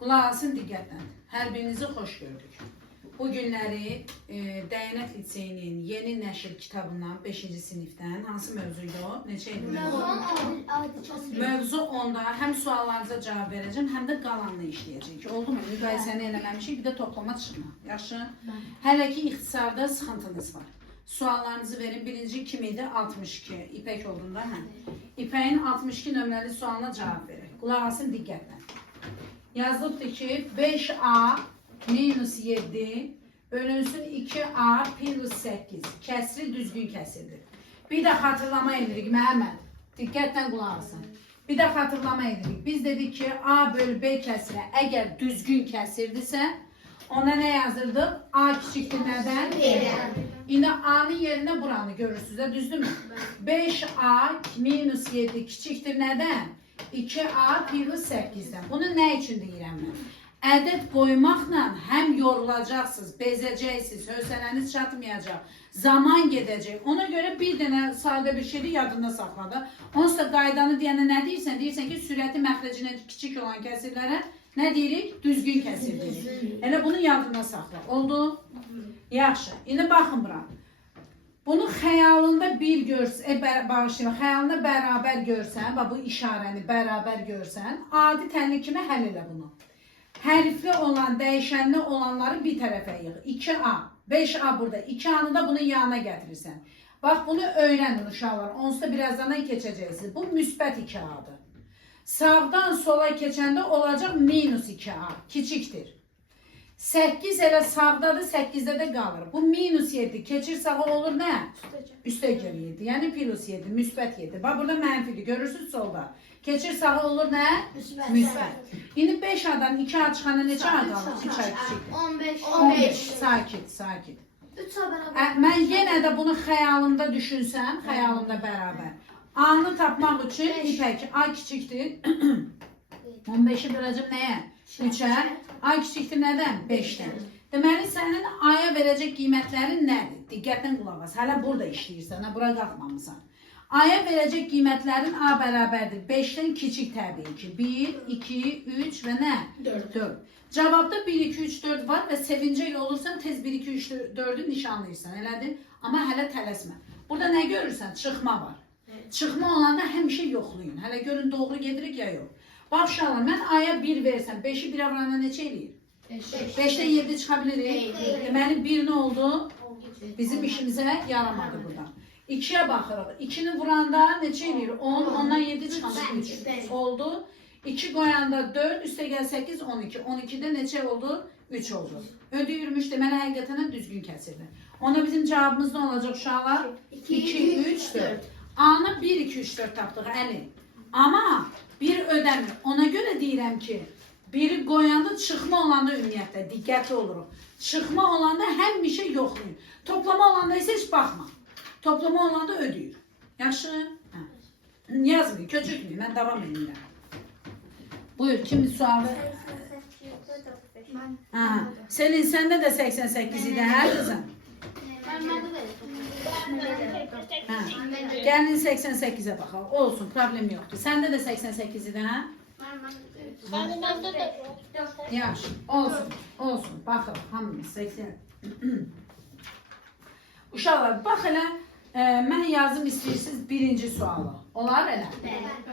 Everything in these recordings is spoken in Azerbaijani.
Qulaq asın diqqətlə. Hər birinizi xoş gördük. Bu günləri Dəyanət Liseyinin yeni nəşr kitabından 5-ci sinifdən hansı mövzuydu o? Neçə idi? Mövzu 10-da həm suallarınıza cavab verəcəm, həm də qalanını işləyəcək. Oldu mu? Müqayisəni eləməmişik, bir də toplama çıxma. Yaxşı? Hələ ki ixtisarda sıxıntınız var. Suallarınızı verin. Birinci kim idi? 62. İpək olduğunda hə. İpəyin 62 nömrəli sualına cavab verir. Qulaq asın diqqətlə. Yazılıbdır ki 5A minus 7 bölünsün 2A plus 8. Kəsri düzgün kəsirdir. Bir də xatırlama edirik Məhəmməd. Diqqətlə qulaq asın. Bir də xatırlama edirik. Biz dedik ki A bölü B kəsiri əgər düzgün kəsirdirsə ona nə yazırdıq? A kiçikdir nədən? B-dən. İndi A'nın yerinə buranı görürsünüz. Düzdür mü? 5A minus 7 kiçikdir nədən? 2A plus 8'den. Bunu nə üçün deyirəm mən? Ədəd qoymaqla həm yorulacaqsınız, bezəcəksiniz, hövsələniz çatmayacaq, zaman gedəcək. Ona görə bir dənə sadə bir şeyi yadında saxladı. Onsuz da qaydanı deyəndə nə deyirsən? Deyirsən ki, sürəti məxrəcinə kiçik olan kəsirlərə nə deyirik? Düzgün kəsir deyirik. Elə bunu yadında saxla. Oldu? Yaxşı. İndi baxın bura. Bunu xəyalında bir görsən, xəyalında bərabər görsən, bu işarəni bərabər görsən, adi tənli kimi həll elə bunu. Hərfli olan, dəyişənli olanları bir tərəfə yığ. 2A, 5A burada, 2A'nı da bunun yanına gətirirsən. Bax, bunu öyrənin uşaqlar, onsuz da birazdan keçəcəksiniz. Bu müsbət 2A'dır. Sağdan sola keçəndə olacaq minus 2A, kiçikdir. 8 elə sağdadır, 8'də də qalır. Bu minus 7 keçir sağa olur nə? Üstəgəl 7. Yəni plus 7, müsbət 7. Bax burada mənfidir, görürsünüz solda. Keçir sağa olur nə? Müsbət. İndi 5A'dan 2A çıxanda neçə A qalır? 3A kiçikdir. 15. Sakit, sakit. Mən yenə də bunu xəyalımda düşünsəm, xəyalımda bərabər. A'nı tapmaq üçün İpək A kiçikdir. 15'i böləcəm nəyə? 3'ə. A kiçikdir nədən? 5'dən. Deməli, sənin A'ya verəcək qiymətlərin nədir? Diqqətlə qulaq as. Hələ burada işləyirsən, bura qalxmamısan. A'ya verəcək qiymətlərin A bərabərdir. 5'dən kiçik təbii ki. 1, 2, 3 və nə? 4. Cavabda 1, 2, 3, 4 var və sevincək olursan tez 1, 2, 3, 4'ü nişanlayırsan. Elədir? Amma hələ tələsmə. Burada nə görürsən? Çıxma var. Çıxma olanda həmişə yoxlayın. Hələ görün doğru gedirik ya yox. Bax uşaqlar, mən A'ya 1 versəm, 5'i 1'ə vuranda neçə eləyir? 5'dən 7 çıxabilirik. Deməli 1 nə oldu? Bizim işimizə yaramadı burada. 2'yə baxırıq. 2'ni vuranda neçə eləyir? 10, ondan 7 çıxanda 3 oldu. 2 qoyanda 4, üstə gəl 8, 12. 12'də neçə oldu? 3 oldu. Ödəyirmiş, deməli həqiqətən düzgün kəsirdir. Ona bizim cavabımız nə olacaq uşaqlar? 2, 3, 4. A'nı 1, 2, 3, 4 tapdıq, əli. Amma bir ödəmir. Ona görə deyirəm ki, biri qoyanda çıxma olanda ümumiyyətlə diqqətli oluruq. Çıxma olanda həmişə yoxlayın. Toplama olanda isə heç baxma. Toplama olanda ödəyir. Yaxşı? Yazmayın, köçükməyin. Mən davam edirəm. Buyur, kim sualı? Selin, səndə də 88 idi, hə qızım? Gəlin 88'e baxaq. Olsun, problem yoxdur. Səndə də 88 idi, hə? Yaxşı, olsun, olsun. Baxın, hamımız 80. Uşaqlar, bax elə, mən yazım istəyirsiniz birinci sualı. Olar elə?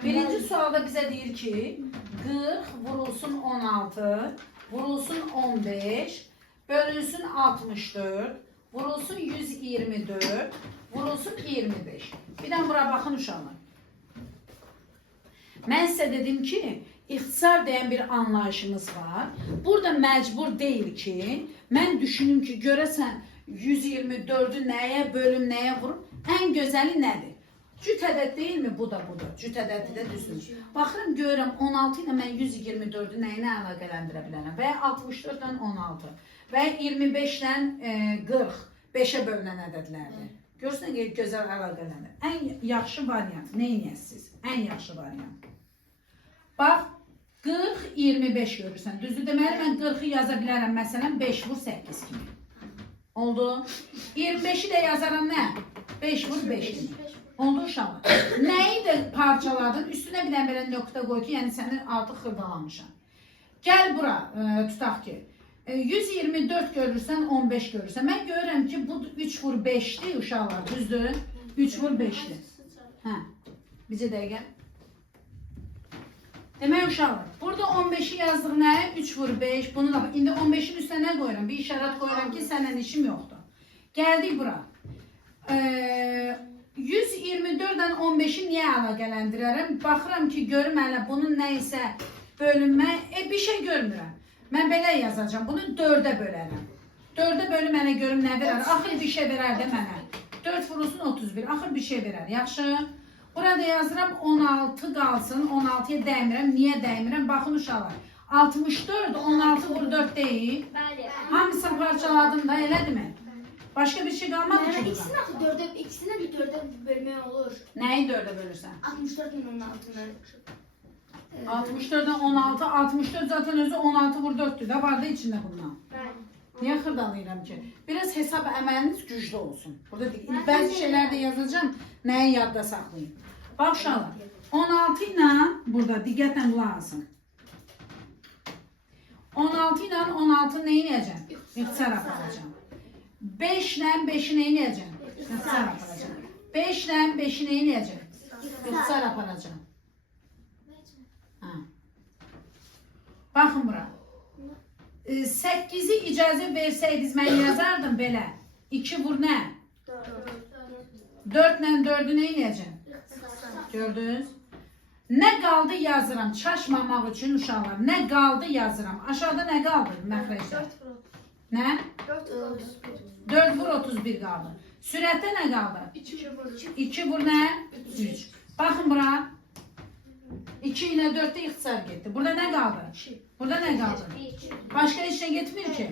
Birinci sualda bizə deyir ki, 40 vurulsun 16, vurulsun 15, bölünsün 64, vurulsun 124, vurulsun 25. Bir də bura baxın uşaqlar. Mən sizə dedim ki, ixtisar deyən bir anlayışımız var. Burada məcbur deyil ki, mən düşünüm ki, görəsən 124'ü nəyə bölüm, nəyə vurum? Ən gözəli nədir? Cüt ədəd deyilmi? Bu da budur. Cüt ədədi də düzdür. Baxırım, görürəm 16 ilə mən 124'ü nəyinə əlaqələndirə bilərəm? Və 64 ilə 16 və 25 ilə 40 5'ə bölünən ədədlərdir. Görürsən ki, gözəl əlaqələndir. Ən yaxşı variant, nə inəyəsiniz? Ən yaxşı variant. Bax, 40-25 görürsən. Düzdür, deməli, mən 40'ı yaza bilərəm, məsələn, 5 vur 8 kimi. Oldu. 25'i də yazaram nə? 5 vur 5 kimi. Oldu uşaqlar. Nəyi də parçaladın? Üstünə bir dənə belə nöqtə qoy ki, yəni səni artıq xırdalanmışam. Gəl bura, tutaq ki. 124 görürsən, 15 görürsən. Mən görürəm ki, bu 3 vur 5'dir uşaqlar, düzdür? 3 vur 5'dir. Hə, bizə dəqiqə. Demək uşaqlar, burada 15'i yazdıq nə? 3 vur 5, bunu da, indi 15'in üstünə nə qoyuram? Bir işarət qoyuram ki, səndən işim yoxdur. Gəldik bura. 124-dən 15'i niyə əlaqələndirərəm? Baxıram ki, görüm hələ bunun nə isə bölünmə, bir şey görmürəm. Mən belə yazacağım, bunu 4'ə bölərəm. 4'ə bölüm mənə görüm nə verər? Axır bir şey verər də mənə. 4 vurulsun 31, axır bir şey verər, yaxşı? Burada yazıram 16 qalsın, 16'ya dəymirəm. Niyə dəymirəm? Baxın uşaqlar. 64, 16 vur 4 deyil. Hamısını parçaladım da, elədir mi? Başka bir şey kalmadı ki burada. İkisini de 4'e bölmeye olur. Neyi 4'e bölürsen? 64 ile 16'nı. 64'den 16, 64 zaten özü 16 vur 4'tür de vardı içinde bundan. Niye xırdalayıram ki? Biraz hesap əməliniz güclü olsun. Burada bazı şeyler de yazacağım. Nəyi yadda saxlayın. Bax uşaqlar. 16 ilə burada diqqətlə qulaq asın. 16 ilə 16 nə edəcəm? İxtisar aparacağım. 5 ilə 5'i nə edəcəm? İxtisar aparacağım. 5 ilə 5'i nə edəcəm? İxtisar aparacağım. Baxın bura. 8'i icazə versəydiniz mən yazardım belə. 2 vur nə? 4 ilə 4'ü nə edəcəm? Gördünüz? Nə qaldı yazıram çaşmamaq üçün uşaqlar. Nə qaldı yazıram. Aşağıda nə qaldı məxrəcdə? Nə? 4 vur 31 qaldı. Sürətdə nə qaldı? 2 vur nə? 3. Baxın bura. 2 ilə 4'də ixtisar getdi. Burada nə qaldı? Burada nə qaldı? Başqa heç nə getmir ki.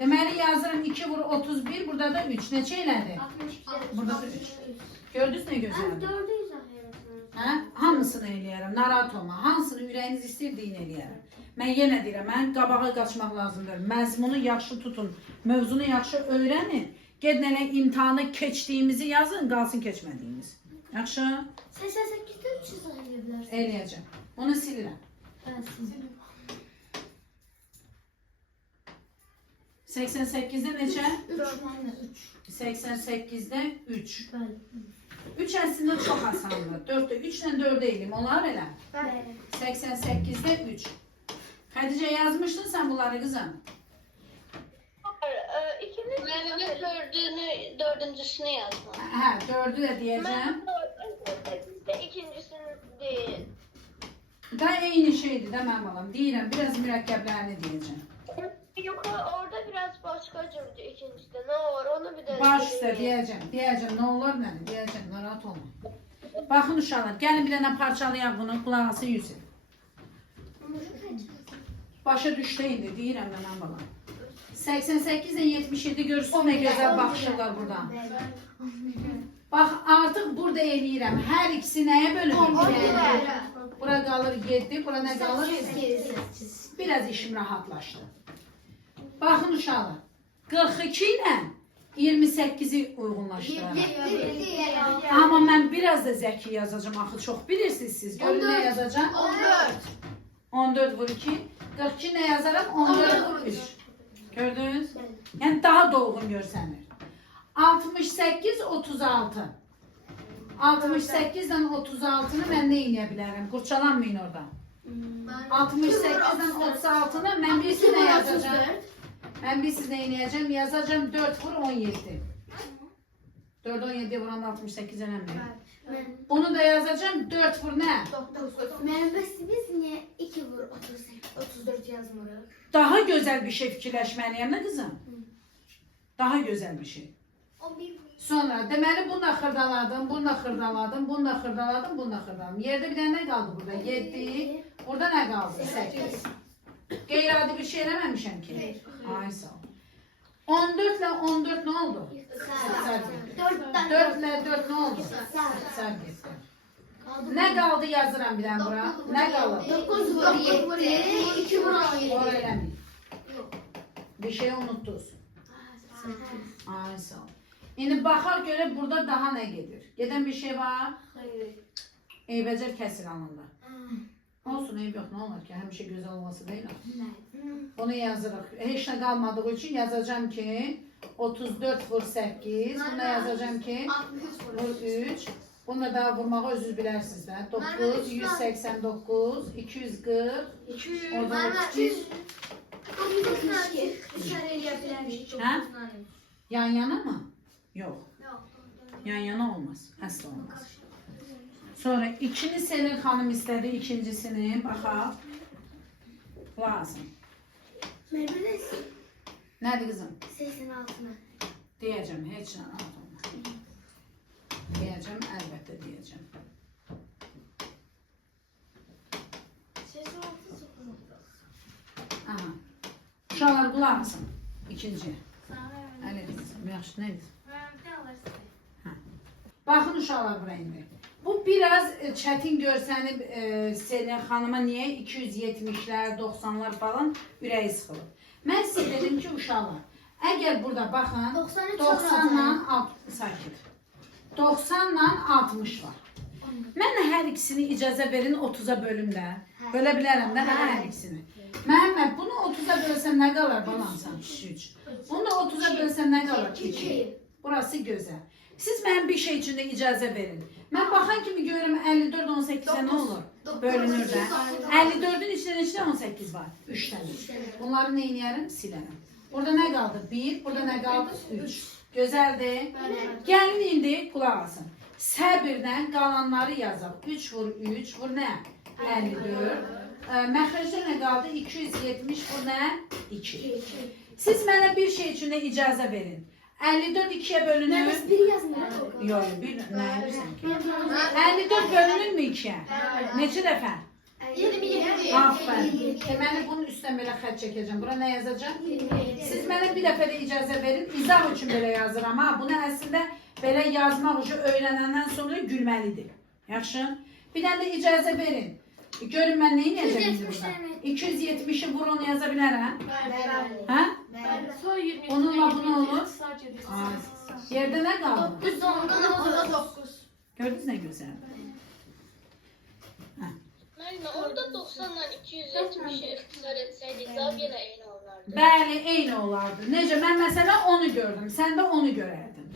Deməli yazıram 2 vur 31, burada da 3. Neçə elədi? Burada da 3. Gördünüz nə gözəldir? Hə? Hamısını eləyərəm, narahat olma. Hansını ürəyiniz istəyir eləyərəm. Mən yenə deyirəm, mən qabağa qaçmaq lazımdır. Məzmunu yaxşı tutun, mövzunu yaxşı öyrənin. Gedin elə imtahanı keçdiyimizi yazın, qalsın keçmədiyimiz. Yaxşı? 88'de 300 sayabilirsin. Eləyəcəm. Onu silirəm. Ben sildim. 88'de neçə? 3. 88'de 3. Ben. 3 əslində çox asandır. 4'də 3 ilə 4'ə eləyim. Onlar elə. 88'de 3. Xədicə yazmışdın sən bunları kızım? Ben de dördüncüsünü yazdım. Hə, 4'ü də deyəcəm. Ben ikincisini değil. Da eyni şeydir də mənim balam. Deyirəm, biraz mürəkkəblərini deyəcəm. Yok orada biraz başka cümle ikincide. Ne var onu bir de Baş üstə deyəcəm, nə olur nədir? Deyəcəm, narahat olma. Baxın uşaqlar, gəlin bir dənə parçalayaq bunu, qulaq asın Yusuf. Başa düşdü indi, deyirəm də mənim balam. 88 ilə 77 görürsün nə gözəl baxışırlar buradan. Bax, artıq burada eləyirəm. Hər ikisi nəyə bölünür? Bura qalır 7, bura nə qalır? 8. Biraz işim rahatlaşdı. Baxın uşaqlar, 42 ilə 28'i uyğunlaşdırarım. Amma mən biraz da zəki yazacağım, axı çox bilirsiniz siz. Görün nə yazacağım? 14 vur 2. 42 nə yazaram? 14 vur 3. Gördünüz? Yəni daha dolğun görsənir. 68, 36. 68'den 36'nı mən nə eləyə bilərəm? Qurçalanmayın orada. 68'den 36'nı mən bir sizə yazacağım. Mən bir sizə eləyəcəm, yazacağım 4 vur 17. 4 17 vuranda 68 eləmir. Bunu da yazacağım 4 vur nə? Mühendisimiz niye 2 vur 34 yazmıyor? Daha gözəl bir şey fikirləşməliyəm də qızım. Daha gözəl bir şey. 11 Sonra deməli bunu da xırdaladım, bunu da xırdaladım, bunu da xırdaladım, bunu da xırdaladım. Yerdə bir dənə nə qaldı burada? 7. Burada nə qaldı? 8. Qeyri-adi bir şey eləməmişəm ki. Ay sağ ol. 14 ilə 14 nə oldu? İxtisar getdi. 4 ilə 4 nə oldu? İxtisar getdi. Nə qaldı yazıram bir dənə bura? Nə qaldı? 9 vur 7 2 vur 17. O eləmir. Bir şey unutdunuz. Ay sağ ol. İndi baxar görə burada daha nə gedir? Gedən bir şey var? Hayır. Eybəcər kəsir anında. Olsun, eyb yox, nə olar ki, həmişə gözəl olması deyil. Bunu yazırıq. Heç nə qalmadığı üçün yazacağım ki 34 vur 8. Buna yazacağım ki 63 vur 3. Bunu da vurmağı özünüz bilərsiniz də. 9, 189, 240. 200. Orada Mən 200. 200. Dışarı eləyə bilərik. Hə? Yan yana mı? Yox. Yox. Yan yana olmaz. Əsla olmaz. Sonra ikini Selin xanım istədi, ikincisini. Baxaq. Lazım. Mən bir Nədir qızım? 86-nı. Deyəcəm, heç nə olmaz. Deyəcəm, əlbəttə deyəcəm. 86 sıfır. Aha. Uşaqlar qulaq asın. İkinci. Sağ Əli deyəcəm, yaxşı, nə deyəcəm? Mən alırsın. Baxın uşaqlar bura indi. Bu biraz çətin görsənib Selin xanıma niyə 270-lər, 90-lar falan ürəyi sıxılıb. Mən sizə dedim ki, uşaqlar, əgər burada baxın, 93 90-la sakit. 90-la 60 var. Mən hər ikisini icazə verin 30-a bölüm də. Bölə bilərəm də hər ikisini. Məhəmməd, bunu 30-a bölsəm nə qalır balansan? 3. Bunu da 30-a bölsəm nə qalır? 2. Burası gözəl. Siz mənim bir şey üçün də icazə verin. Mən baxan kimi görürüm 54 18-ə nə olur? Bölünür də. 54-ün içində neçə 18 var? 3 dənə. Bunları nə edərəm? Silərəm. Burada nə qaldı? 1, burada nə qaldı? 3. Gözəldir. Gəlin indi qulaq asın. Səbirlə qalanları yazaq. 3 vur 3 vur nə? 54. Məxrəcdə nə qaldı? 270 vur nə? 2. Siz mənə bir şey üçün də icazə verin. 54 2'ye bölünür. Biz bir yazmıyoruz. Yok, bir ne bilirsin ki? 54 bölünür mü 2'ye? Neçə dəfə? 20. Aferin. Deməli bunun üstüne belə xət çəkəcəm. Bura nə yazacağım? Siz mənə bir dəfə də icazə verin. İzah üçün belə yazıram ha. Bunu əslində belə yazmaq üçün öyrənəndən sonra gülməlidir. Yaxşı? Bir dənə də icazə verin. Görün mən nə edəcəm burada? 270'i vur onu yaza bilərəm. Hə? Onunla bu nə olur? Yerdə nə qaldı? Gördünüz nə gözəl? Müəllimə, orada 90-la 270-i ixtisar etsəydik, cavab yenə eyni olardı. Bəli, eyni olardı. Necə? Mən məsələn onu gördüm, sən də onu görərdin.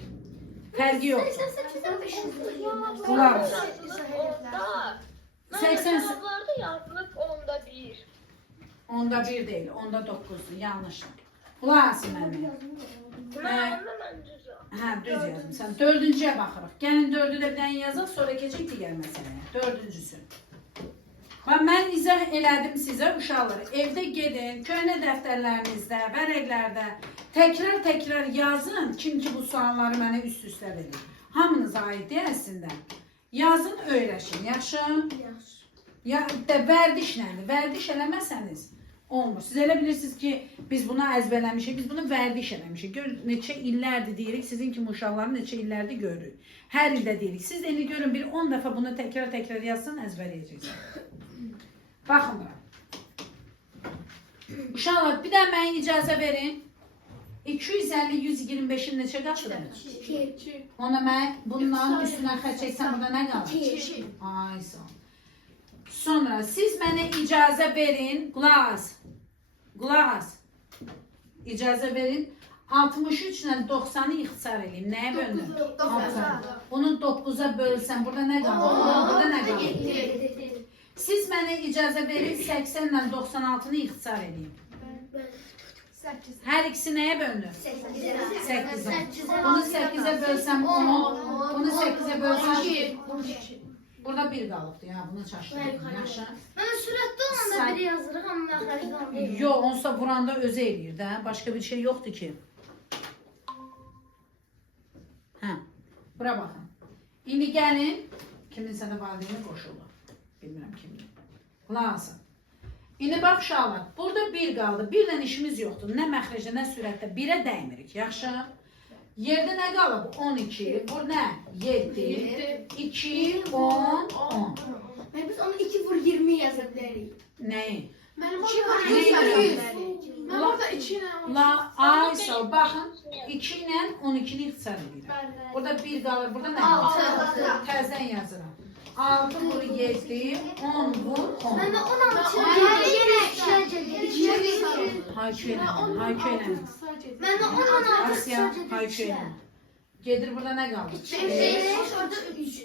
Fərqi yoxdur. Qulaq as. Orada. 80 Cavablarda yazılıb onda 1. Onda 1 deyil, onda 9'dur. Yanlışdır. Qulaq asın mənə. Mən düz yazdım. Hə, düz yazmısan. Dördüncüyə baxırıq. Gəlin dördü də bir dənə yazaq, sonra keçək digər məsələyə. Dördüncüsü. Və mən izah elədim sizə uşaqlar. Evdə gedin, köhnə dəftərlərinizdə, vərəqlərdə təkrar yazın. Kim ki bu sualları mənə üst-üstə verir. Hamınıza aiddir əslində. Yazın, öyrəşin. Yaxşı? Ya vərdişləndir. Vərdiş eləməsəniz olmur. Siz elə bilirsiniz ki, biz bunu əzbərləmişik, biz bunu vərdiş eləmişik. Gör, neçə illərdir deyirik, sizin kimi uşaqları neçə illərdir görürük. Hər ildə deyirik. Siz də indi görün, bir 10 dəfə bunu təkrar yazsın, əzbərləyəcəksiniz. Baxın bura. Uşaqlar, bir də mənə icazə verin. 250-125'in neçə qatıdır? 2. Ona mən bundan üstündən xət çəksən, burada nə qalır? Ay, sağ ol. Sonra siz mənə icazə verin, qulaq as. İcazə verin, 63 ilə 90'ı ixtisar edeyim. Nəyə bölünür? 90. Bunu 9'a bölsəm, burada nə qalır? Burada nə qalır? Siz mənə icazə verin, 80 ilə 96'nı ixtisar edeyim. Hər ikisi nəyə bölünür? 8'e. Bunu 8'e bölsəm 10, bunu 8'e bölsəm burada 1 qalıbdır ya, buna çaşdırdım. Yaxşı. Mən sürətli olanda biri yazırıq, amma məxrəcdən deyil. Yox, onsa vuranda özü eləyir də. Başqa bir şey yoxdur ki. Hə, bura baxın. İndi gəlin, kiminsə də valideyni qoşulur. Bilmirəm kimin. Qulaq asın. İndi bax uşaqlar, burada 1 qaldı. Birdən işimiz yoxdur. Nə məxrəcə, nə sürətdə. 1'ə dəymirik. Yaxşı. Yerdə nə qalıb? 12. Bu nə? 7. 2, 10, 10. Biz onu 2 vur 20 yaza bilərik. Nəyi? Mənim Mən orada 2 ilə 12. La, ay sağ ol. Baxın, 2 ilə 12'ni ixtisar edirəm. Burada 1 qalır. Burada nə qalır? Təzdən yazıram. 6 vur 7, 10 vur 10. Ben de 16 Haykü eləmə. Ben de 16 Asya, haykü eləmə. Gedir burada nə qaldı? 5 orada 3.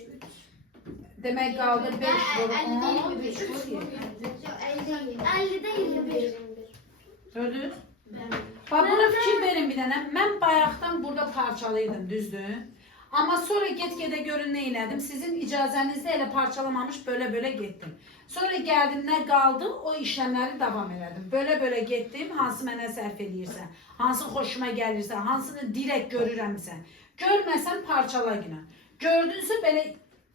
Demək qaldı 5 vur 10, 3 vur 7. 50'de 21. Gördünüz? Bax buna fikir verin bir dənə. Mən bayaqdan burada parçalaydım, düzdür? Amma sonra get-gedə görün nə elədim. Sizin icazənizdə elə parçalamamış böyle getdim. Sonra gəldim nə qaldı, o işləmləri davam elədim. Böyle getdim, hansı mənə sərf eləyirsə, hansı xoşuma gəlirsə, hansını direkt görürəmsə. Görməsəm parçala günə. Gördünsə belə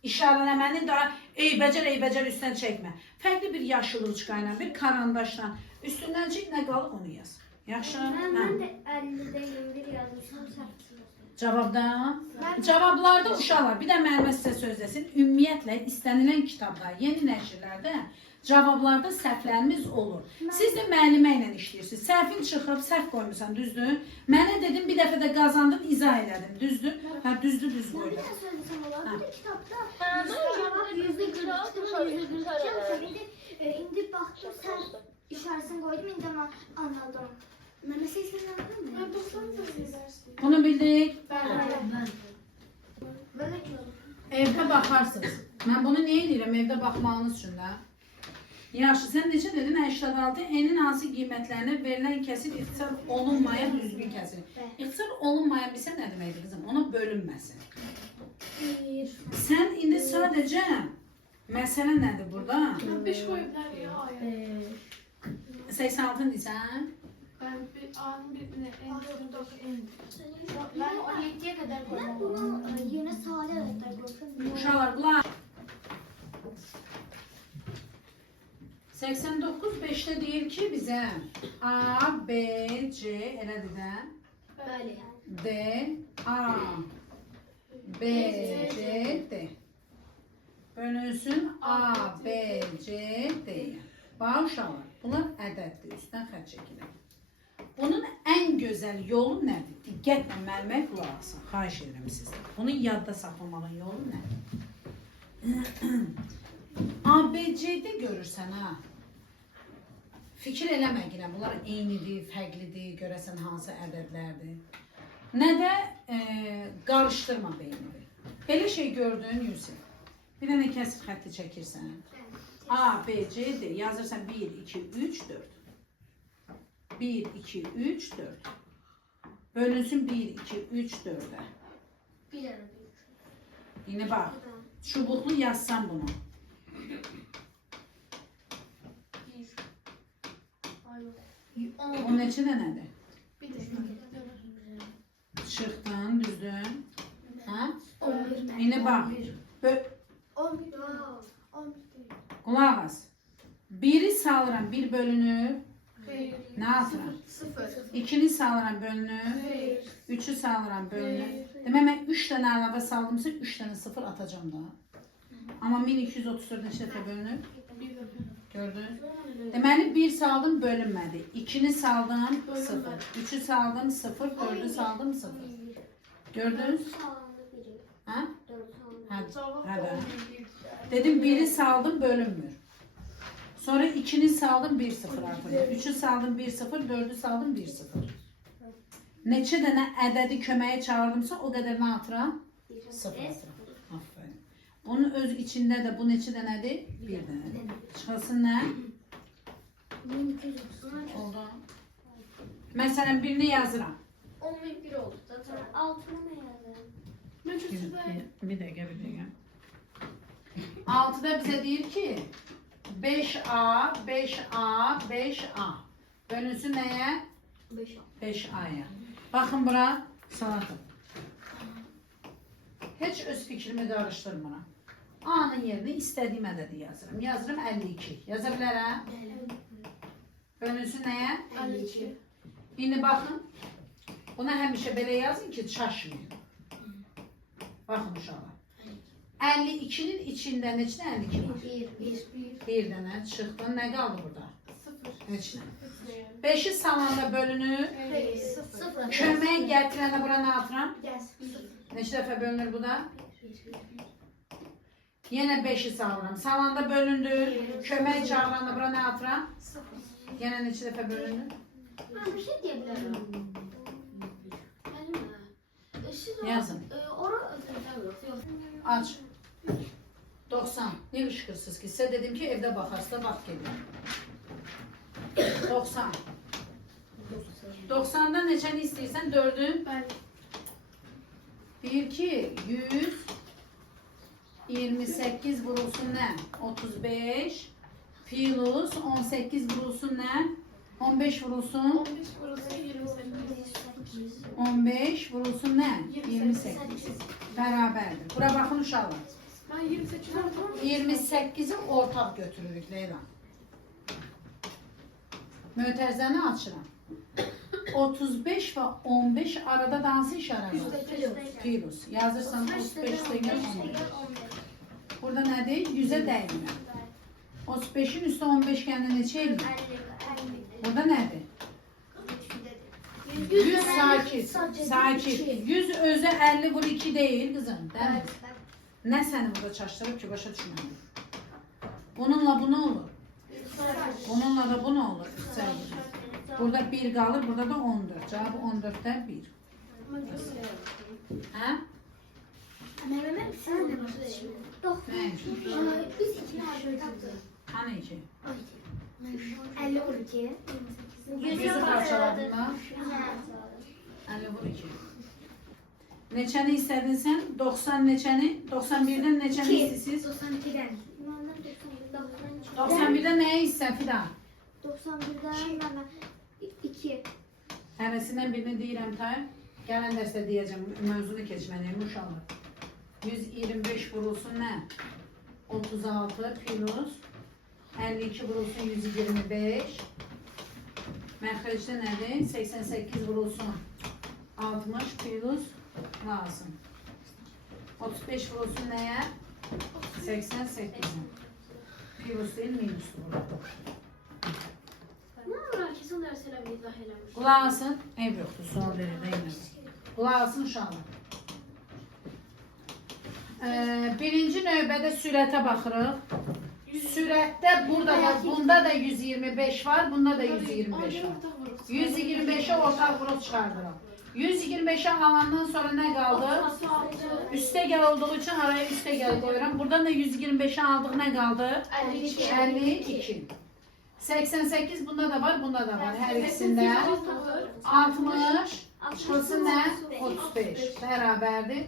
işarələməni daha eybəcər üstdən çəkmə. Fərqli bir yaşıl ruçka ilə, bir karandaşla üstündən çək, nə qalıb onu yaz. Yaxşı? Ben de 50'de 21 yazmışım. Cavabda? Cavablarda uşaqlar, bir də müəllimə sizə söz desin. Ümumiyyətlə istənilən kitabda, yeni nəşrlərdə cavablarda səhvlərimiz olur. Siz də müəllimə ilə işləyirsiniz. Səhvin çıxıb, səhv qoymusan, düzdür? Mənə dedim, bir dəfə də qazandım, izah elədim, düzdür? Hə, düzdür, düz Bir qoydum. de söylesem olur. Bir de kitapta Ben cevap %43 Sonra indi baktım sen işaretini koydum indi ama anladım. Ben de sesini anladın mı? Ben 90 Bunu bildik. Ben de Evdə baxarsınız. Mən bunu niyə edirəm? Evdə baxmağınız üçün də. Yaxşı, sən necə dedin? 86 enin hansı qiymətlərinə verilən kəsir ixtisar olunmayan düzgün kəsir. İxtisar olunmayan bilsə nə deməkdir qızım? Ona bölünməsin. Sən indi sadəcə məsələ nədir burada? 5 koyublar ya. 86 desən? Ben bir anın birbirine en Ben 17'ye kadar Ben koymam. bunu yine sade öğretmen koydum. Uşaqlar, qulaq. 89 5-də deyir ki bizə A, B, C elədir də. Böyle. D, A, B, C, D. Bölünsün A, B, C, D. Bax uşaqlar, bunlar ədəddir, üstdən xətt çəkilir. Bunun ən gözəl yolu nədir? Diqqətlə müəllimə qulaq asın, xahiş edirəm sizdən. Bunu yadda saxlamağın yolu nədir? A, B, C-də görürsən ha. Fikir eləmə yine, bunlar eynidir, fərqlidir, görəsən hansı ədədlərdir. Nə də qarışdırma beynini. Belə şey gördün Yusuf. Bir dənə kəsir xətti çəkirsən. A, B, C, D yazırsan 1, 2, 3, 4. 1, 2, 3, 4. Bölünsün 1, 2, 3, 4'e. Bir ara bir. Yine bak. Çubuklu yazsan bunu. O neçə dənədir? Bir de. Çıxdın, düzdün. Ha? 11. Yine bak. 11. Qulaq as. 1'i salıram, 1 bölünür. Hayır. Ne atıram? 0. 2'ni salıram bölünür. Hayır. 3'ü salıram bölünür. Demək mən 3 dənə əlavə saldımsa 3 dənə 0 atacağım da. Amma 1234 neçə dəfə bölünür? Bir de. Gördün? Deməli 1 saldım bölünmədi. 2'ni saldım 0. 3'ü saldım 0. 4'ü saldım 0. Gördünüz? Ha? Ha, hadi. Dedim 1'i saldım bölünmür. Sonra 2'ni saldım 1 0 artırdı. 3'ü saldım 1 0. 4'ü saldım 1 0. Neçə dənə ədədi köməyə çağırdımsa o qədər nə atıram? 0 atıram. Aferin. Bunun öz içində də bu neçə dənədir? 1 dənədir. Çıxasın nə? 1230. Oldu. Məsələn birini yazıram. 11 oldu zaten. Altına mı yazalım? Ben çok süper. Bir dəqiqə. 6'da bize deyir ki 5A, 5A, 5A. Bölünsün nəyə? 5A'ya. Baxın bura salatım. Heç öz fikrimi qarışdırmıram. A'nın yerini istədiyim ədədi yazıram. Yazıram 52. Yaza bilərəm? Bölünsün nəyə? 52. İndi baxın. Buna həmişə belə yazın ki çaşmayın. Baxın uşaqlar. 52'nin içində neçə dənə 52 var? 1 dənə çıxdı. Nə qaldı burada? 0. Heç nə. 5'i salanda bölünür. Hayır. 0. Köməyə gətirəndə bura nə atıram? Yes. Neçə dəfə bölünür bu da? Yenə 5-i salıram. Salanda bölündü. Kömək çağıranda bura nə atıram? Yenə neçə dəfə bölündü? Ben bir şey diyebilirim. Yazın. Orada Aç. 90. Ne ışıqırsınız ki? Size dedim ki evde bakarsınız da vaxt gelir. 90. 90'dan neçəni istəyirsən? 4'ü. Ben 1, 2, 100. 28 vurulsun ne? 35. Plus 18 vurulsun ne? 15 vurulsun. 15 burası 28. 15 vurulsun ne? 28. 28. Beraberdir. Bura bakın uşaqlar. Ben 28 aldım. 28'i ortak götürürük Leyla. Mötərizəni açıram. 35 ve 15 arada dansı işarə var. Plus. Yazırsan 35 üstəgəl 15. Burada nədir? 100'e dəyinirəm. 35'in üstü 15 kendine neçə eləyir? Burada nədir? 100 sakit. Sakit. 100 özü 50 vur 2 değil kızım. Değil mi? Ne seni burada çaştırıp ki başa düşmüyorum. Bununla bu ne olur? Bununla da bu ne olur? Burada 1 kalır, burada da 14. Cevabı 14'ten 1. Ha? Mehmet sen de başlayalım. Biz iki yaptık. Hani ki? 50 vur 2. 100'ü parçaladın da. 50 vur 2. Neçəni istədin sən? 90 neçəni? 91'den neçəni istəsiniz? 92'den. 91'den nəyi istə Fida? 91'den ben 2. Hərəsindən birini deyirəm tay. Gələn dərsdə deyəcəm, mövzunu keçməliyim uşaqlar. 125 vurulsun nə? 36 plus 52 vurulsun 125. Məxrəcdə nədir? 88 vurulsun 60 plus lazım. 35 vurulsun nəyə? 88. Plus değil, minusdur burada. Ne var kesin derslerle izah eləmiş. Qulaq asın. Ev yoxdur, sual verir də yenə. Qulaq asın uşaqlar. Birinci növbədə sürətə baxırıq. Sürətdə burada da, bunda da 125 var, bunda da 125 var. 125'e ortak vurup çıxardırıq. 125'e alandan sonra nə qaldı? Üstə gəl olduğu için araya üstə gəl qoyuram. Buradan da 125'e aldıq, nə qaldı? 52. 88 bunda da var, bunda da var. Hər ikisində 60, çıxılsın nə? 35. Bərabərdir.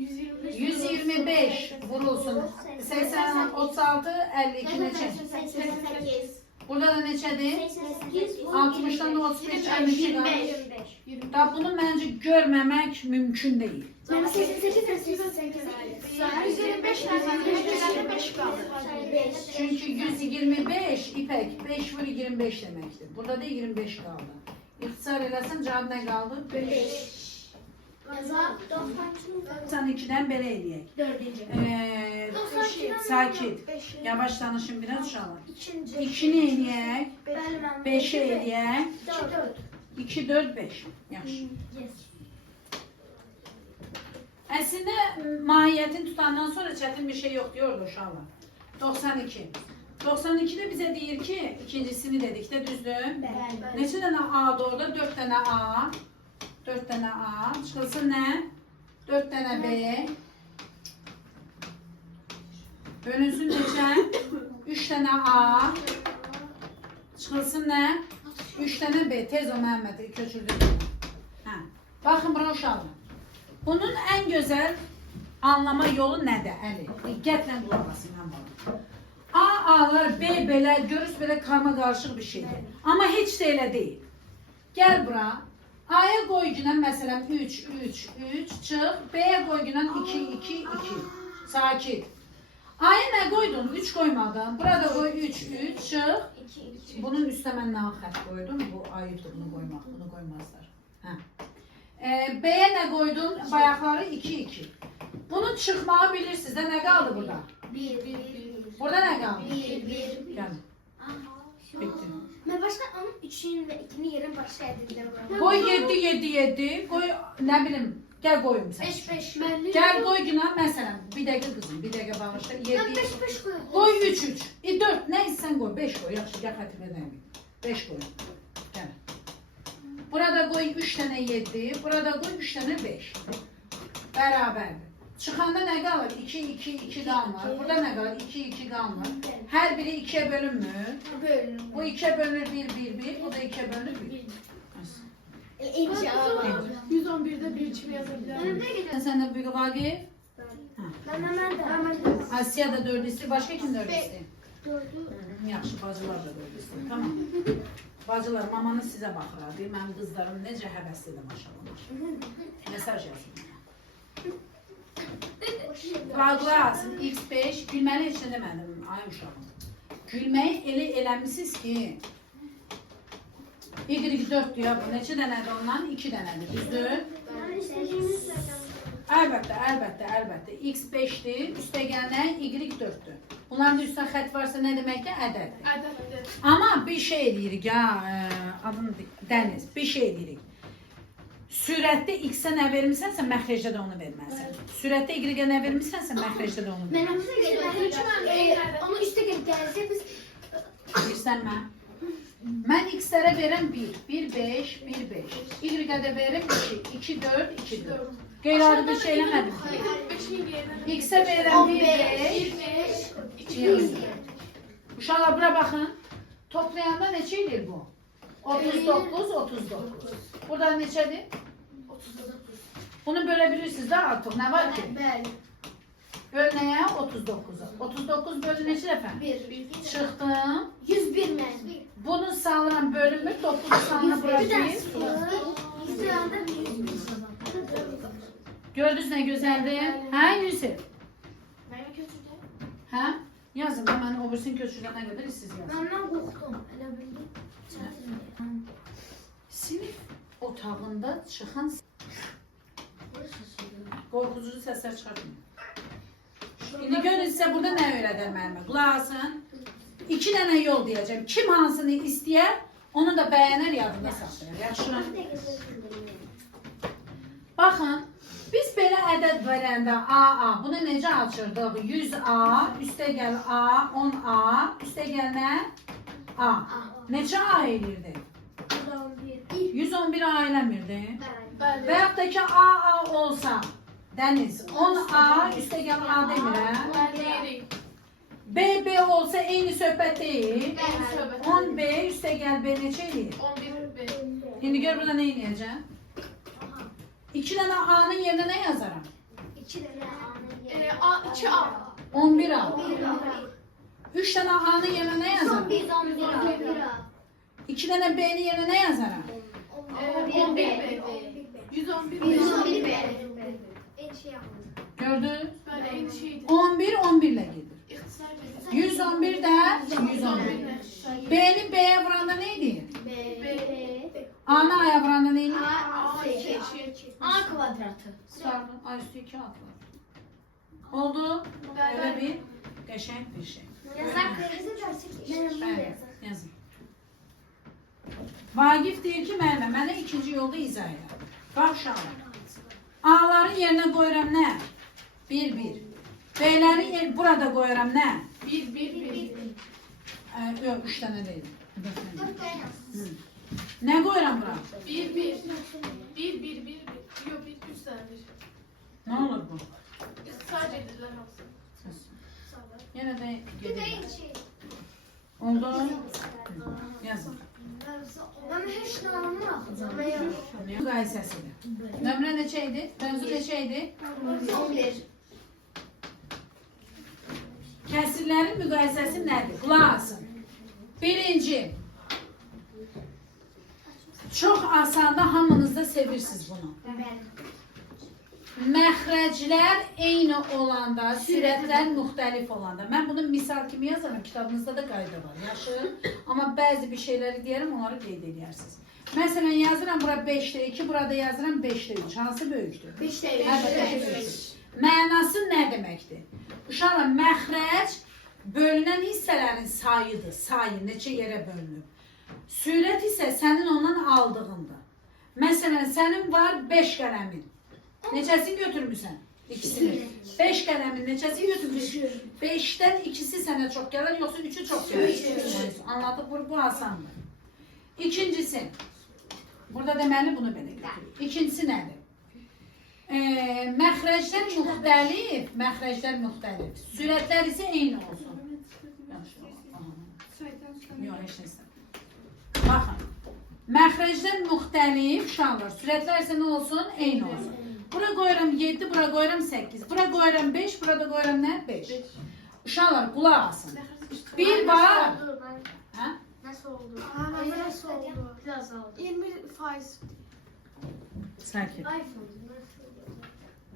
125 vurulsun. 80, 36, 52 neçə? 88. Burada da neçədir? 88. 60'dan da 35, 52 qalır. Da bunu məncə görməmək mümkün deyil. Ben 88, 88. 125 tane 5 kaldı. Çünkü 125 İpek 5 vur 25 demektir. Burada da 25 kaldı. İxtisar eləsən cavab nə qaldı? 5. 92'den belə eləyək. 4. Sakit. Yavaş danışın biraz uşaqlar. 2. 2'ni eləyək. 5'i 5'i eləyək. 4. 2, 4, 5. Yaxşı. Əslində mahiyyətini tutandan sonra çətin bir şey yox diyordu uşaqlar. 92. 92'de bize deyir ki, ikincisini dedikdə düzdür. Neçə dənə A'dır orada? 4 dənə A. 4 dənə A. Çıxılsın nə? 4 dənə B. Bölünsün neçə? 3 dənə A. Çıxılsın nə? 3 dənə B. Tez o Məhəmmədi köçürdük. Hə. Baxın bura uşaqlar. Bunun en güzel anlama yolu nədir? Əli? Diqqətlə qulaq asın mən bana. A, A'lar, B, B'lər, görürsünüz belə karma qarışıq bir şeydir. Amma heç də elə deyil. Gəl bura. A'ya qoy günən məsələn 3, 3, 3, çıx. B'yə qoy günən 2, 2, 2. Sakit. A'ya nə qoydun? 3 qoymadın. Burada qoy 3, 3, çıx. Bunun üstə mən nə xət qoydum? Bu ayıbdır bunu qoymaq. Bunu qoymazlar. Hə. B'ye nə qoydun? Bayaqları 2, 2. Bunun çıxmağı bilirsiniz də nə qaldı burada? 1. Burada nə qaldı? 1. Gəl. Bitti. Ben başta onun 3'ün ve 2'nin yerin başa edildim. Qoy 7, 7, 7. Qoy nə bilim Gəl qoyum sən. 5. Gəl qoy günah məsələn. Bir dəqiqə qızım, bir dəqiqə bağışla. 7. Ben 5 koydum. Qoy 3. 4 nə istsən qoy. 5 qoy. Yaxşı, gəl xətir edəyim. 5 qoy. Gəl. Burada qoy 3 dənə 7. Burada qoy 3 dənə 5. Bərabərdir. Çıxanda nə qalır? 2, 2, 2 qalmır. Burada nə qalır? 2, 2 qalmır. Hər biri 2-yə bölünmür. Bölüm. Bu 2'ye bölünür 1, 1, 1. Bu da 2'ye bölünür 1. 111'de bir çivi yazabilir. Sen de bir Vagif. Ben de. Asya da 4 istiyor. Başka kim 4 istiyor? Dördü. Yaxşı, bacılar da 4 istiyor. Tamam. Bacılar, mamanız sizə baxırar. Deyir, mənim qızlarım necə həvəslidir maşallah. Mesaj yazın. Qulaq X5 gülməli heç nə demədim, ay uşağım. Gülməyi elə eləmişsiniz ki, Y4 ya bu. Neçə dənədir ondan? 2 dənədir, düzdür? Ben istediğimi söyledim. Əlbəttə. X5'dir, üstə gələn Y4'dür. Bunların da üstə xət varsa nə deməkdir? Ədəddir. Ədəddir. Amma bir şey eləyirik ya, adını Dəniz, bir şey eləyirik. Sürətdə X-ə nə vermisənsə, məxrəcdə də onu verməlisən. Sürətdə Y-ə nə vermisənsə, məxrəcdə də onu Ben verməlisən. ama üstte gelip gelse biz Girsənmə. Mən X-lərə verəm 1, 1, 5, 1, 5. Y-ə də verəm 2, 2, 4, 2, 4. Qeyri-adi bir şey eləmədim ki. 5'in yerine. X-ə verəm 1, 5. 25. Uşaqlar bura baxın. Toplayanda neçə edir bu? 39, 39. Burada neçədir? 39. Bunu bölebilirsiniz de artıq. Nə var ki? Ben. Böl nəyə? 39'a. 39 bölü neçə dəfə? 1. Çıxdım. 101 mi? Bunu salıram bölünmür. 9 salını bura Bir bir. Yüzde anda 101. Gördünüz nə gözəldir? Hə Yusuf? Ben kötüydü. Hə? Yazın da mən obursun köçürənə qədər siz yazın. Benden korktum. Öyle bildim. Sinif otağında çıxan qorxucu səslər çıxartmayın. İndi görün sizə burada nə öyrədər müəllimə. Qulaq asın. 2 dənə yol deyəcəm. Kim hansını istəyər, onu da bəyənər, yadında saxlayır. Yaxşı. Baxın, biz belə ədəd verəndə AA, bunu necə açırdıq? 100A, üstə gəl A, 10A, üstə gəl nə? A. Neçə A elirdi? 111 A eləmirdi. Və yaxud da ki AA olsa, Dəniz, 10A, üstə gəl A demirəm. Değil. B olsa eyni söhbət deyil. 10B, üstə gəl B neçə eləyir? 11 B. İndi gör burada nə eləyəcəm? 2 dənə A-nın yerinə nə yazaram? 2 tane A, 2A. 11A. 3 dənə A-nın yerinə nə yazaram? 2 dənə B-nin yerinə nə yazaram? 11 B. 111 B. 111 B. Gördünüz? Böyle aynı şeydi. 11, 11 ile gelir. İktisar B. 111 de 111. B'nin B'ye vuranda neydi? A'nın A'ya vuranda neydi? A kvadratı. Pardon, A üstü 2 atlar. Oldu. Öyle bir qəşəng bir şey. Yazar kırmızı dersek Bəli, yazın. Vagif deyir ki, müəllimə, mənə ikinci yolda izah elə. Bax uşaqlar. A'ların yerinə qoyuram nə? 1, 1. B'lərin yerinə burada qoyuram nə? 1 1 1. Yox, 3 dənə deyil. Nə qoyuram bura? 1 1. 1 1 1. Yok 1 3 tane. Nə olur bu? İktisar dediler olsun. Yenə də gedir. Oldu. Yazın. Ben hiç ne anlamadım. Müqayisəsidir. Nömrə neçə idi? Mövzu neçə idi? 11. Kəsirlərin müqayisəsi nədir? Qulaq asın. Birinci. Çox asanda hamınız da sevirsiniz bunu. Məxrəclər eyni olanda, sürətlər müxtəlif olanda. Mən bunu misal kimi yazarım, kitabınızda da qayda var. Yaxşı. Amma bəzi bir şeyləri deyərəm, onları qeyd edərsiniz. Məsələn, yazıram bura 5'də 2, burada yazıram 5'də 3. Hansı böyükdür? 5'te Əlbəttə 5. Mənası nə deməkdir? Uşaqlar, məxrəc bölünən hissələrin sayıdır. Sayı neçə yerə bölünür. Sürət isə sənin ondan aldığındır. Məsələn, sənin var 5 qələmin. Neçəsini götürmüsən? İkisini. 5 qələmin neçəsini götürmüsən? 5-dən ikisi sənə çox gəlir, yoxsa 3-ü çox gəlir? Anladıq, bu asandır. İkincisi, burada deməli bunu belə götürür. İkincisi nədir? Məxrəclər müxtəlif, sürətlər isə eyni olsun. Yox, heç nə istəmirəm. Baxın, məxrəclər müxtəlif, uşaqlar, sürətlər isə nə olsun? Eyni olsun. Bura qoyuram 7, bura qoyuram 8, bura qoyuram 5, burada qoyuram nə? 5. Uşaqlar, qulaq asın. Bir var. Nasıl oldu? Nasıl oldu? Biraz oldu. 20%. Sakin. iPhone.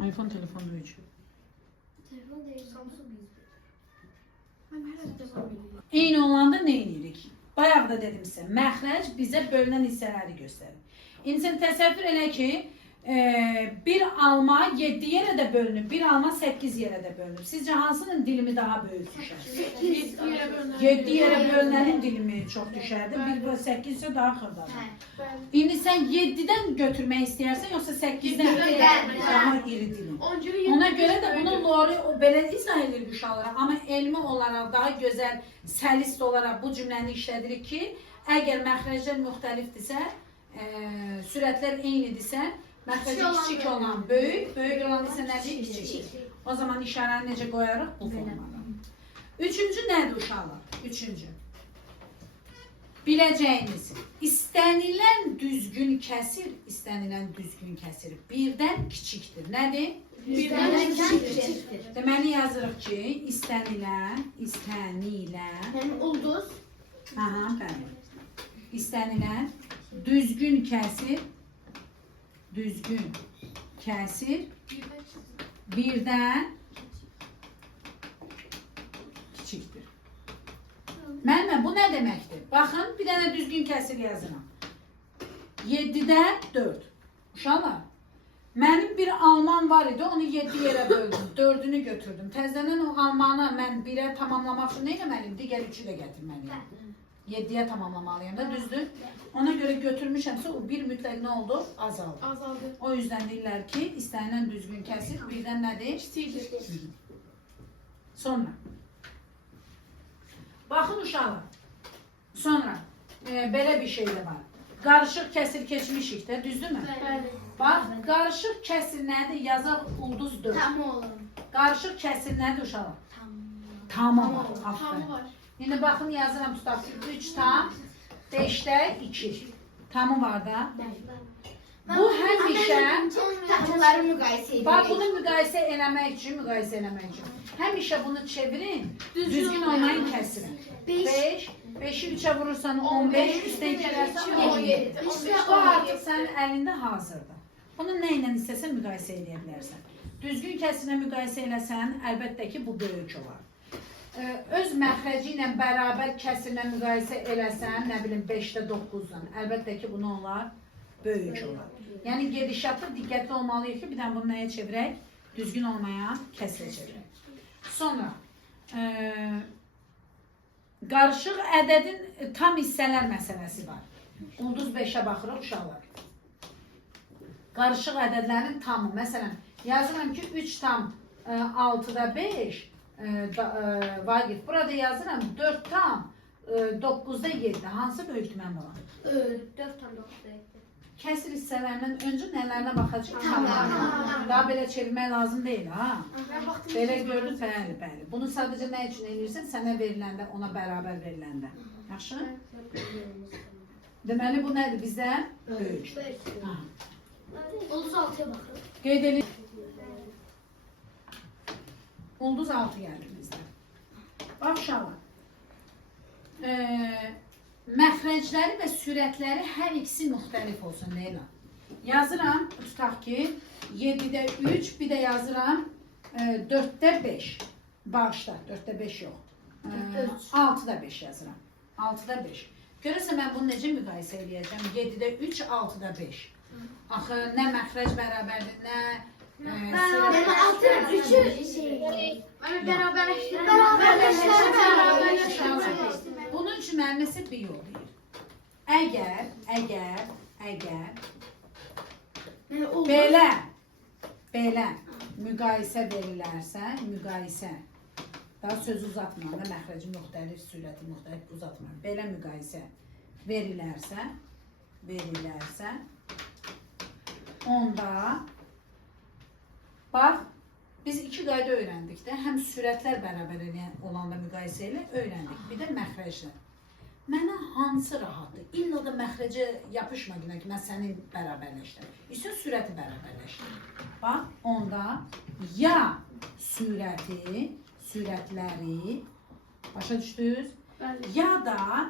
iPhone telefonu üçün. Telefon değil. Samsung. Ben her hafta biliyorum. Eyni olanda nə edirik? Bayaq da dedim sizə, məxrəc bizə bölünən hissələri göstərir. İndi sən təsəvvür elə ki, bir alma 7 yerə də bölünüb, bir alma 8 yerə də bölünüb. Sizcə hansının dilimi daha böyük düşər? 7 yerə bölünənin dilimi çox düşərdi, 1/8 isə daha xırdadır. İndi sən 7-dən götürmək istəyərsən, yoxsa 8-dən daha iri dilim. Ona görə də bunu Lori belə izah edir uşaqlara, amma elmi olaraq daha gözəl, səlist olaraq bu cümləni işlədirik ki, əgər məxrəclər müxtəlifdirsə, sürətlər eynidirsə, məxrəci kiçik olan böyük, böyük olan isə nədir? Kiçik. O zaman işarəni necə qoyarıq? Bu formada. Üçüncü nədir uşaqlar? Üçüncü. Biləcəyiniz, istənilən düzgün kəsir birdən kiçikdir. Nədir? Birdən kiçikdir. Deməli yazırıq ki, istənilən, Yəni ulduz. aha, bəli. İstənilən düzgün kəsir birdən kiçikdir. Müəllimə, bu nə deməkdir? Baxın, bir dənə düzgün kəsir yazıram. 7-də 4. Uşaqlar, mənim bir alman var idi, onu 7 yerə böldüm, 4-ünü götürdüm. Təzədən o almanı mən 1-ə tamamlamaq üçün nə etməliyim? Digər 3-ü də gətirməliyim. 7-yə tamamlamalıyım da, düzdür? Ona görə götürmüşəmsə, o bir mütləq nə oldu? Azaldı. O yüzden deyirlər ki, istənilən düzgün kəsir birdən nədir? Kiçikdir. Sonra. Baxın uşaqlar. Sonra, belə bir şey də var. Qarışıq kəsir keçmişik də, düzdürmü? Bax, qarışıq kəsir nədir? Yazaq ulduz 4. Tam olalım. Qarışıq kəsir nədir uşaqlar? Tamam. Aferin. İndi baxın yazıram tutaq ki 3 tam 5'də 2. Tamı var da. Bu həmişə Tamları müqayisə edirik. bax bunu müqayisə eləmək üçün həmişə bunu çevirin. Düzgün olmayan kəsirin. 5 5'i 3'e vurursan 15, üstə girərsən 17. Bu artıq sənin əlində hazırdır. Bunu nə ilə istəsən müqayisə edə bilərsən. Düzgün kəsirlə müqayisə eləsən, əlbəttə ki bu böyük olar. Öz məxrəci ilə bərabər kəsirlə müqayisə eləsən, nə bilim 5'də 9'dan, əlbəttə ki bunu olar, böyük olar. Yəni gedişatda diqqətli olmalıyıq ki, bir dənə bunu nəyə çevirək? Düzgün olmayan kəsirə çevirək. Sonra, qarışıq ədədin tam hissələr məsələsi var. Ulduz 5'ə baxırıq uşaqlar. Qarışıq ədədlərin tamı, məsələn, yazıram ki 3 tam 6'da 5, Vagif, burada yazıram 4 tam 9'da 7. Hansı böyükdür mən bana? 4 tam 9'da 7. Kəsir hissələrindən öncə nələrinə baxacaq? Tamlarına. Daha belə çevirmək lazım deyil, ha? Belə gördün, bəli. Bunu sadəcə nə üçün eləyirsən? Sənə veriləndə, ona bərabər veriləndə. Yaxşı? Deməli, bu nədir bizdə? Böyük. Ulduz 6'ya baxın. Qeyd edin. Ulduz 6 gəlir bizdə. Bax uşaqlar. Məxrəcləri və sürətləri hər ikisi müxtəlif olsun, Leyla. Yazıram, tutaq ki, 7'də 3, bir də yazıram 4'də 5. Bağışla, 4'də 5 yox. 6'da 5 yazıram. 6'da 5. Görürsən, mən bunu necə müqayisə edəcəm? 7'də 3, 6'da 5. Axı, nə məxrəc bərabərdir, nə Yəni 6'da 3'ü bərabərləşdirmək. Bunun üçün müəlliməsi bir yol deyir. Əgər belə belə müqayisə verilərsə, müqayisə, daha sözü uzatmıram da, məxrəci müxtəlif, sürəti müxtəlif uzatmıram. Belə müqayisə verilərsə, onda bax, biz iki qayda öyrəndik də, həm sürətlər bərabər olanda müqayisə ilə öyrəndik, bir də məxrəclər. Mənə hansı rahatdır? İlla da məxrəcə yapışma günə ki, mən səni bərabərləşdirəm. İstəyən sürəti bərabərləşdirəm. Bax, onda ya sürətləri, başa düşdünüz? Ya da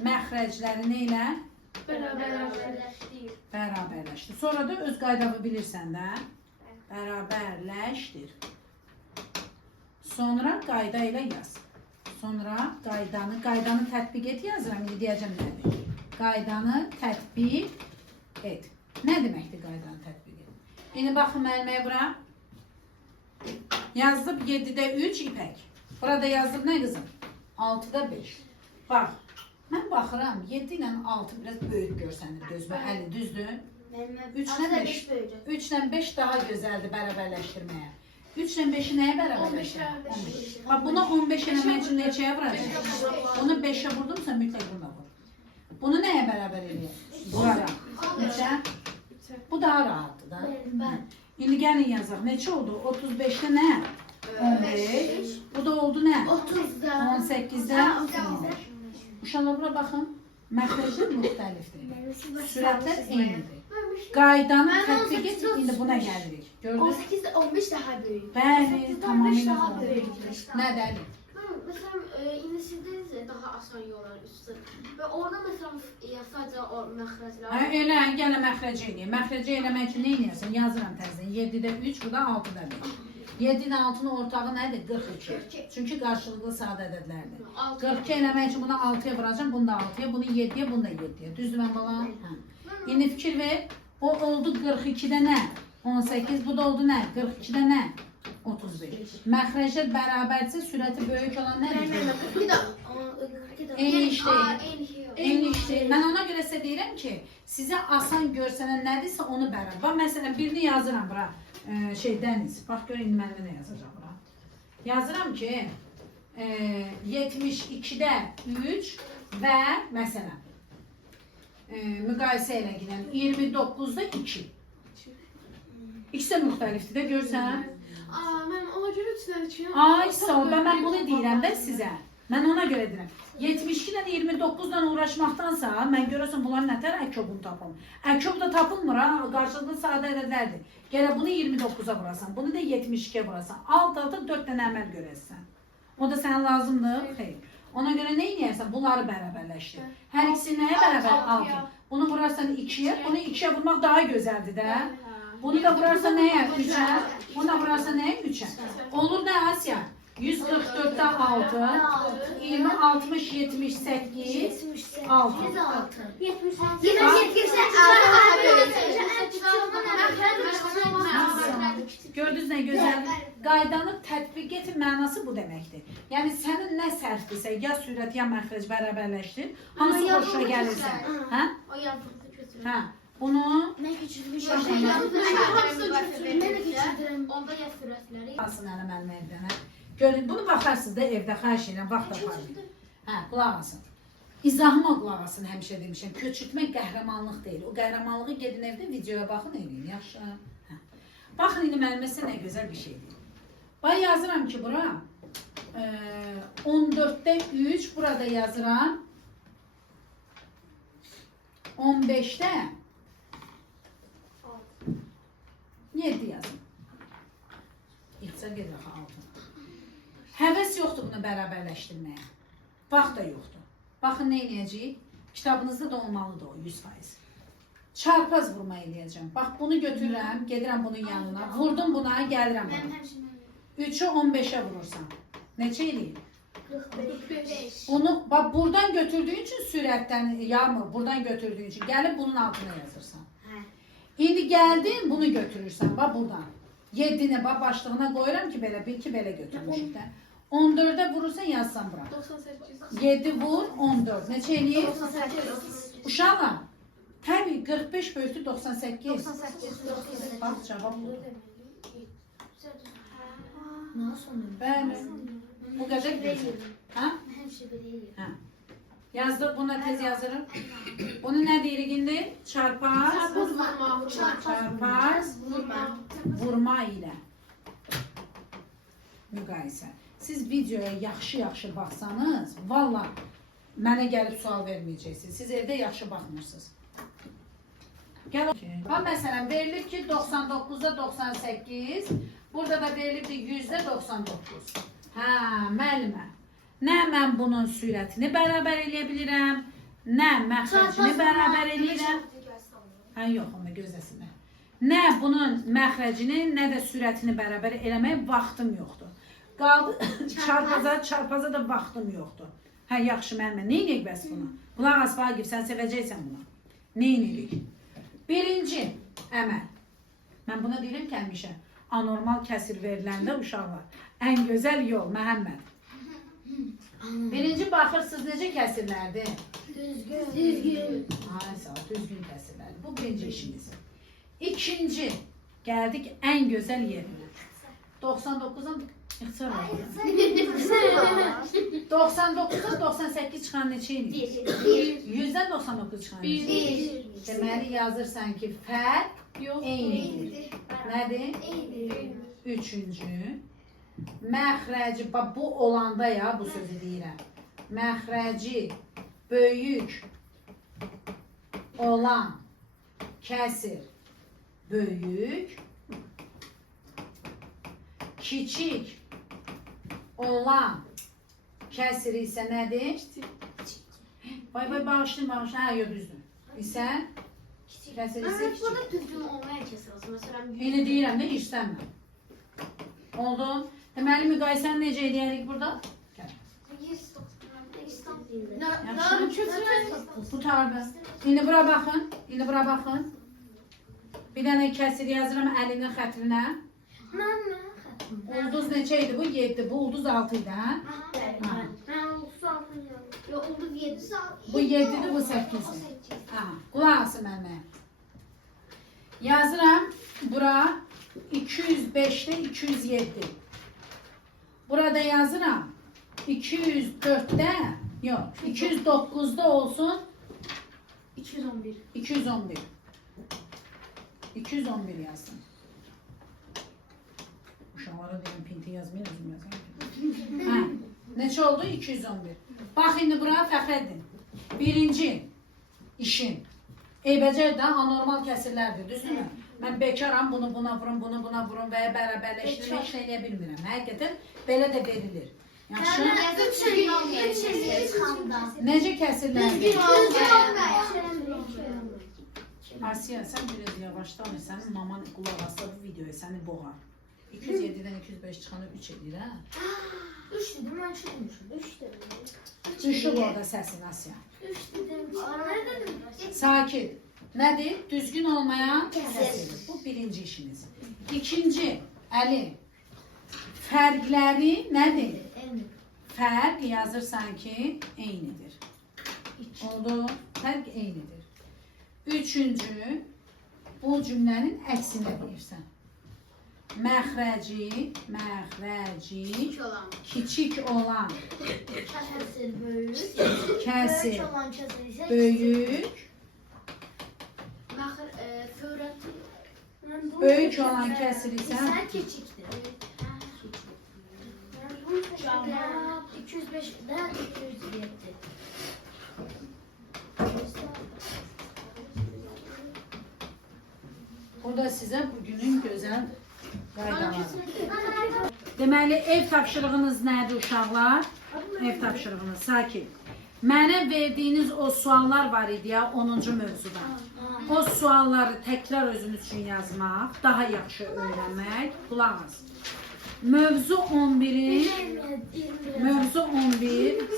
məxrəcləri nə ilə? Bərabərləşdir. Sonra da öz qaydamı bilirsən də, bərabərləşdir. Sonra qayda ilə yaz. Sonra qaydanı tətbiq et yazıram, indi deyəcəm nədir? Qaydanı tətbiq et. Nə deməkdir qaydanı tətbiq et? İndi baxın müəlliməyə bura. Yazdım 7-də 3 ipək. Burada yazdım nə qızım? 6-da 5. Bax, mən baxıram 7 ilə 6 biraz böyük görsənir gözümə, əli düzdür? 3 ilə 5 daha gözəldir bərabərləşdirməyə. 3 ilə 5-i nəyə bərabərləşdir? 15. Bax, buna 15 eləmək üçün neçəyə vuracaq? Bunu 5-ə vurdumsa mütləq buna vur. Bunu nəyə bərabər eləyir? Buraya. 3-ə? Bu daha rahatdır da. İndi gəlin yazaq. Neçə oldu? 35-də nə? 15. Bu da oldu nə? 18-də 15. Uşaqlar bura baxın. Məxrəclər müxtəlifdir. Sürətlər eynidir. Qaydanı tətbiq et, indi buna gəlirik. Gördünüz? 18'de 15 daha büyük. Bəli, tamamilə daha doğru. büyük. Nə dəli? Mesela inişiniz daha asan yollar üstü. Ve orada mesela sadece o məxrəclər. Elə, gələ məxrəcə eləyək. Məxrəcə eləmək üçün nə eləyərsən? Yazıram təzdən. 7-də 3, bu da 6-da 5. 7 ilə 6-nın ortağı nədir? 42. Çünki qarşılıqlı sadə ədədlərdir. 42 eləmək üçün buna 6-ya vuracam, bunu da 6-ya, bunu 7-yə, bunu da 7-yə. Düzdür mən bala? İndi fikir ver. O oldu 42-də nə? 18, bu da oldu nə? 42-də nə? 35. Məxrəclər bərabərsə sürəti böyük olan nədir? Eyni iş deyil. Eyni iş deyil. Mən ona görə sizə deyirəm ki, sizə asan görsənən nədirsə onu bərabər. Bax, məsələn, birini yazıram bura. Dəniz. Bax, görün, indi mənimə nə yazacaq bura. Yazıram ki, 72-də 3 və, məsələn, müqayisə ilə gələn 29-da 2. İkisi də müxtəlifdir də, görsən? Mən ona görə 3-dən 2-yə... Ay, sağ ol, mən bunu deyirəm də sizə. Mən ona görə deyirəm. 72-dən 29-dan uğraşmaqdansa, mən görəsən bunların nətər əkobunu tapım. Əkob da tapılmır, qarşılıqlı sadə ədədlərdir. Gələ bunu 29-a vurasan, bunu da 72-yə vurasan. Alt-alta 4 dənə əməl görəsən. O da sənə lazımdır? Xeyr. Ona görə nə edirsən? Bunları bərabərləşdir. Hər ikisi nəyə bərabər? 6. Bunu vurarsan 2-yə, bunu 2-yə vurmaq daha gözəldir də. Bunu da vurarsan nəyə? 3-ə. Bunu da vurarsan nəyə? 3-ə. Olur nə Asya? 144'te 6, 20, 60, 78, 6. 178. Gördünüz nə gözəl? Qaydanı tətbiq et mənası bu deməkdir. Yəni sənin nə sərfdirsə, ya sürət, ya məxrəc bərabərləşdir. Hansı xoşuna gəlirsə. Hə? O yazıqda kötü. Hə. Bunu Ne küçülmüş. Onda ya sürətləri. alsın əlim əlimə evdənə. Görün, bunu baxarsınız da evdə, xahiş edirəm, vaxt aparın. Hə, qulaq asın. İzahıma qulaq asın, həmişə demişəm. Köçürtmək qəhrəmanlıq deyil. O qəhrəmanlığı gedin evdə videoya baxın, eləyin, yaxşı. Hə. Baxın, indi mənim məsələ nə gözəl bir şeydir. Bax, yazıram ki, bura 14'də 3, burada yazıram 15'də 7 yazın. İxtisar gedir axı altına. Həvəs yoxdur bunu bərabərləşdirməyə. Vaxt da yoxdur. Baxın, nə eləyəcəyik? Kitabınızda da olmalıdır o 100%. Çarpaz vurma eləyəcəm. Bax, bunu götürürəm, gedirəm bunun yanına. Vurdum buna, gəlirəm buna. 3'ü 15'ə vurursan. Neçə eləyir? 45. Bunu, bax, buradan götürdüyün üçün sürətdən, yağmur, buradan götürdüyün üçün gəlib bunun altına yazırsan. İndi gəldin, bunu götürürsən, bax, buradan. 7'ni bax, başlığına qoyuram ki, belə, bil ki, belə götürmüşük də. 14'ə vurursan, yazsan bura. 98. 7 vur, 14. Neçə eləyir? 98. Uşaqlar, Təbii 45 bölü 98. 98. Bax cavab bu. Nasıl olur? Bəli. Bu qədər gözəl. Hə? Həmişə belə eləyir. Hə. Yazdıq, buna tez yazırıq. Bunu nə deyirik indi? Çarpaz. Çarpaz. Vurma ilə. Müqayisə. Siz videoya yaxşı baxsanız, valla mənə gəlib sual verməyəcəksiniz. Siz evdə yaxşı baxmırsınız. Gəl. Ha, məsələn, verilib ki, 99'da 98, burada da verilib ki, 100'də 99. Hə, müəllimə. Nə mən bunun sürətini bərabər eləyə bilirəm, nə məxrəcini bərabər eləyirəm. Hə, yox, amma gözləsinlər. Nə bunun məxrəcini, nə də sürətini bərabər eləməyə vaxtım yoxdur. Qaldı, çarpaza da vaxtım yoxdur. Hə, yaxşı müəllimə, nə edirik bəs buna? Qulaq as Vaqif, sən sevəcəksən buna. Nə edirik? Birinci əməl. Mən buna deyirəm ki, həmişə anormal kəsir veriləndə uşaqlar. Ən gözəl yol, Məhəmməd. Birinci baxırsınız necə kəsirlərdir? Düzgün. Ay sağ ol, düzgün kəsirlərdir. Bu birinci işimiz. İkinci, gəldik ən gözəl yerinə. 99'dan ixtisar var. 99'dan 98 çıxan neçə edir? 100'dən 99 çıxan neçə edir? Deməli yazırsan ki, fərq eynidir. Nədir? Üçüncü, məxrəci, bu olanda ya bu sözü deyirəm. Məxrəci böyük olan kəsir böyük, kiçik olan kəsir isə nədir? Vay bağışlayın, hə, yox düzdür. İsə kəsir isə kiçik. Burada düzgün olmayan kəsir olsun. Məsələn, Yine deyirəm də işlənmə. Oldu. Deməli müqayisəni necə edərik burada? Gəl. Tutardı. İndi bura baxın. Bir dənə kəsir yazıram əlinin xətrinə. Ulduz neçə idi bu? 7. Bu ulduz 6 idi, hə? Bu 7'dir, bu 8'dir. Qulaq asın mənə. Yazıram bura 205'te 207. Burada yazıram 204'te yok 209'da olsun 211. 211. 211 yazsın. Uşaqlara deyim pinti yazmayın, özüm yazayım. Hə, neçə oldu? 211. Bax indi bura Fəxrəddin. Birinci işin eybəcər də anormal kəsirlərdir, düzdürmü? Mən bekaram, bunu buna vurum, bunu buna vurum və ya bərabərləşdirmək heç nə eləyə bilmirəm. Həqiqətən belə də verilir. Yaxşı? Necə kəsirlərdir? Asiya, sən biraz yavaşdan, sənin maman qulaq asla bu videoya səni boğar. 207'den 205 çıxanı 3 edir, hə? 3 dedim, mən 3 demişim. 3 dedim. Düşüb orada səsin Asiya. 3 dedim. Nə dedim? Sakit. Nədir? Düzgün olmayan kəsir. Bu birinci işimiz. İkinci, Əli. Fərqləri nədir? Fərq yazırsan ki, eynidir. Oldu. Fərq eynidir. Üçüncü, bu cümlənin əksinə deyirsən. Məxrəci, kiçik olan Kəsir böyük. kəsir Böyük olan kəsir isə böyük, böyük olan kəsir isə kiçikdir. 205'də 207. o da sizə bugünün gözəl qaydaları. Deməli, ev tapşırığınız nədir uşaqlar? Ev tapşırığınız, sakit. Mənə verdiyiniz o suallar var idi ya 10-cu mövzuda. O sualları təkrar özünüz üçün yazmaq, daha yaxşı öyrənmək. Qulaq as. Mövzu 11,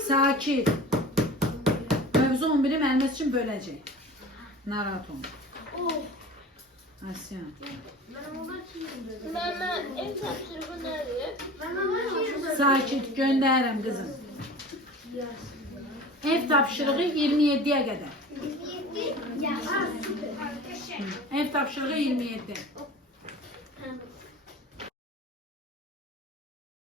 sakit. Mövzu 11'i müəllimə üçün böləcək. Narahat olun. Asiya. Mən ev tapşırığı nədir? Sakit, göndərirəm qızım. Ev tapşırığı 27'ye qədər. 27. Yaxşı. Ev tapşırığı 27.